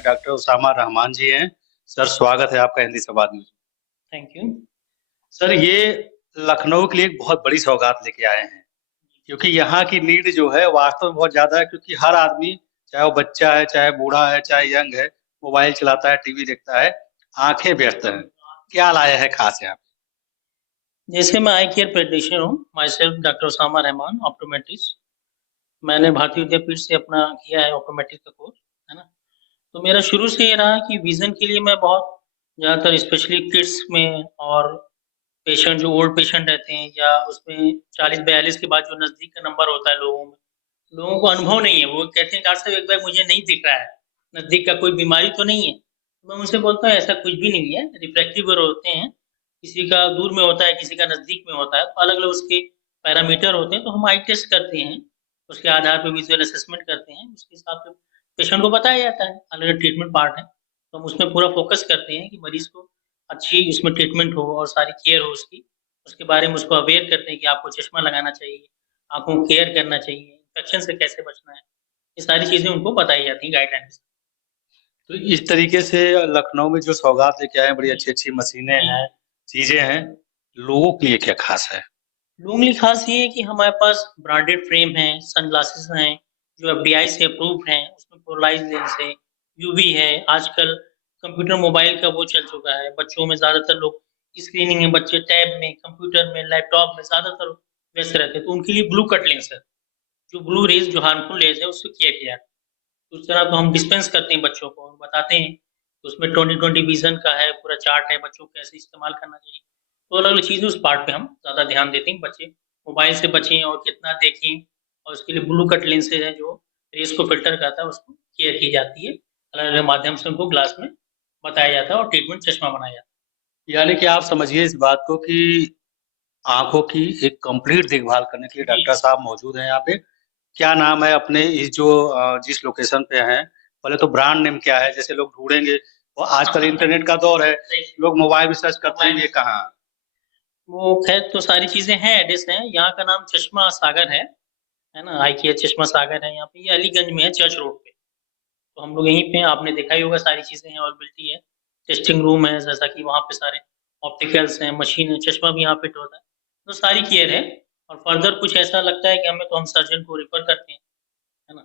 में डॉक्टर उसामा रहमान जी हैं। सर स्वागत है आपका हिंदी संवाद न्यूज़। Thank you. सर ये लखनऊ के लिए एक बहुत बड़ी सौगात लेके आए हैं, क्योंकि यहाँ की नीड जो है वास्तव में बहुत ज़्यादा है, क्योंकि हर आदमी चाहे वो बच्चा है, चाहे बूढ़ा है, चाहे यंग है, मोबाइल चलाता है, टीवी देखता है, आँखें व्यस्त हैं। क्या लाया है खास यहाँ पे? जैसे मैं आई केयर प्रैक्टिशनर हूँ, myself doctor Usama Rahman, optometrist. मैंने भारतीय विद्यापीठ से अपना किया है ऑप्टोमेट्रिक का कोर्स, है ना? तो मेरा शुरू से ये रहा कि विज़न के लिए मैं बहुत ज़्यादातर स्पेशली किड्स में और पेशेंट जो ओल्ड पेशेंट रहते हैं या उसमें 40-42 के बाद जो नज़दीक का नंबर होता है लोगों में, लोगों को अनुभव नहीं है। वो कहते हैं डॉक्टर साहब एक बार मुझे नहीं दिख रहा है, नज़दीक का कोई बीमारी तो नहीं है। तो मैं उनसे बोलता हूँ ऐसा कुछ भी नहीं है, रिफ्रैक्टिव एरर होते हैं, किसी का दूर में होता है, किसी का नज़दीक में होता है, तो अलग-अलग उसके पैरामीटर होते हैं, तो हम आई टेस्ट करते हैं, उसके आधार पे विज़ुअल असेसमेंट करते हैं, उसके हिसाब से पेशेंट को बताया जाता है, अलग-अलग ट्रीटमेंट पार्ट है, तो हम उसमें पूरा फ़ोकस करते हैं कि मरीज़ को अच्छी उसमें ट्रीटमेंट हो और सारी केयर हो उसकी। उसके बारे में उसको अवेयर करते हैं कि आपको चश्मा लगाना चाहिए, आँखों को केयर करना चाहिए, इन्फेक्शन से कैसे बचना है, ये सारी चीज़ें उनको बताई जाती हैं गाइडलाइन के साथ। तो इस तरीके से लखनऊ में जो सौगात लेके आए हैं, बड़ी जी, अच्छी-अच्छी मशीनें जी। हैं, चीज़ें हैं, लोगों के लिए क्या खास है? लोगों के लिए ख़ास ये है कि हमारे पास ब्रांडेड फ्रेम हैं, सनग्लासेस हैं, जो एफडीआई से अप्रूव्ड हैं, उसमें पोलराइज़ लेंस है, यूवी है, आजकल कंप्यूटर मोबाइल का वो चल चुका है, बच्चों में ज़्यादातर लोग स्क्रीनिंग में बच्चे टैब में, कंप्यूटर में, लैपटॉप में ज़्यादातर व्यस्त रहते हैं, तो उनके लिए ब्लू कट लेंस है, जो ब्लू रेज़ जो हार्मफुल रेज़ है, उससे केयर किया जाता है। उस तरह तो हम डिस्पेंस करते हैं बच्चों को और बताते हैं, उसमें 20/20 विज़न का है, पूरा चार्ट है, बच्चों को कैसे इस्तेमाल करना चाहिए। तो अलग-अलग चीज़ें उस पार्ट पे हम ज़्यादा ध्यान देते हैं, बच्चे मोबाइल से बचें और कितना देखें और उसके लिए ब्लू कट लेंसेज़ हैं जो रेज़ को फ़िल्टर करता है, उसको केयर की जाती है। अलग-अलग माध्यम से उनको ग्लास में बताया जाता है और ट्रीटमेंट चश्मा बनाया जाता यानी कि आप समझिए इस बात को कि आँखों की एक कंप्लीट देखभाल करने के लिए है। जी, डॉक्टर साहब मौजूद हैं यहाँ पे। क्या नाम है अपने इस जो जिस लोकेशन पे हैं, पहले तो ब्रांड नेम क्या है? जैसे लोग ढूँढेंगे और आजकल इंटरनेट का दौर है, सही। लोग मोबाइल में सर्च करते हैं मोबाइल ये कहाँ? वो ख़ैर तो सारी चीज़ें हैं, एड्रेस हैं। यहाँ का नाम चश्मा सागर है ना? आई केयर चश्मा सागर है यहाँ पे, ये अलीगंज में है चर्च रोड पे। तो हम लोग यहीं पे हैं, आपने देखा ही होगा सारी चीज़ें हैं, अवेलेबिलिटी है। टेस्टिंग रूम है, जैसा कि वहाँ पे सारे ऑप्टिकल्स हैं, मशीन है, चश्मा भी यहाँ फिट होता है। तो सारी केयर है और फर्दर कुछ ऐसा लगता है कि हमें तो हम सर्जन को रेफ़र करते हैं, है ना?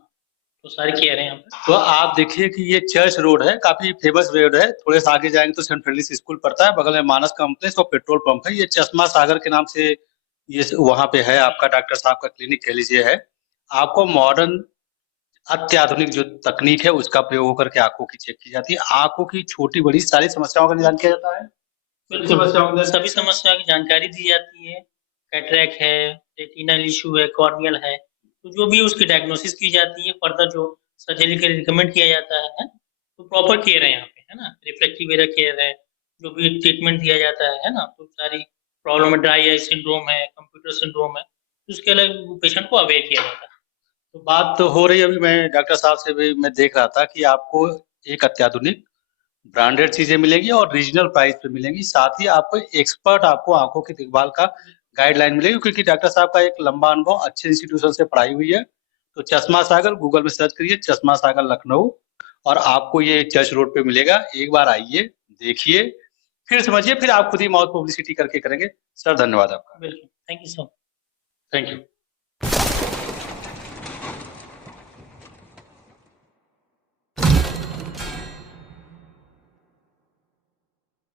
तो सारी केयर है यहाँ पे। तो आप देखिए कि ये चर्च रोड है, काफ़ी फेमस रोड है। थोड़े से आगे जाएँगे तो सेंट फ्रेलिस स्कूल पड़ता है, बगल में मानस कॉम्प्लेक्स और पेट्रोल पंप है। ये चश्मा सागर के नाम से ये स वहाँ पे है आपका डॉक्टर साहब का क्लिनिक कह लीजिए है। आपको मॉडर्न अत्याधुनिक जो तकनीक है उसका प्रयोग होकर के आँखों की चेक की जाती है। आँखों की छोटी-बड़ी सारी समस्याओं का निदान किया जाता है। सभी बिल्कुल, समस्याओं का सभी समस्या की जानकारी दी जाती है, कैटरैक्ट है, रेटिनल इश्यू है, कॉर्नियल है, तो जो भी उसकी डायग्नोसिस की जाती है, फर्दर जो सर्जरी के लिए रिकमेंड किया जाता है, तो प्रॉपर केयर है यहाँ पे, है ना? रिफ्रैक्टिव एरर केयर है, जो भी ट्रीटमेंट दिया जाता है ना? तो सारी प्रॉब्लम है, ड्राई आई सिंड्रोम है, कंप्यूटर सिंड्रोम है, तो उसके अलग पेशेंट को अवेयर किया जाता है। तो बात तो हो रही है अभी मैं डॉक्टर साहब से भी मैं देख रहा था कि आपको एक अत्याधुनिक ब्रांडेड चीज़ें मिलेंगी और रीजनल प्राइस पे मिलेंगी। साथ ही आपको एक्सपर्ट आपको आँखों की देखभाल का गाइडलाइन मिलेगी, क्योंकि डॉक्टर साहब का एक लंबा अनुभव अच्छे इंस्टीट्यूशन से पढ़ाई हुई है। तो चश्मा सागर गूगल में सर्च करिए चश्मा सागर लखनऊ और आपको ये चर्च रोड पे मिलेगा। एक बार आइए, देखिए, फिर समझिए, फिर आप खुद ही माउथ पब्लिसिटी करके करेंगे। सर धन्यवाद आपका। बिल्कुल, thank you so much. Thank you.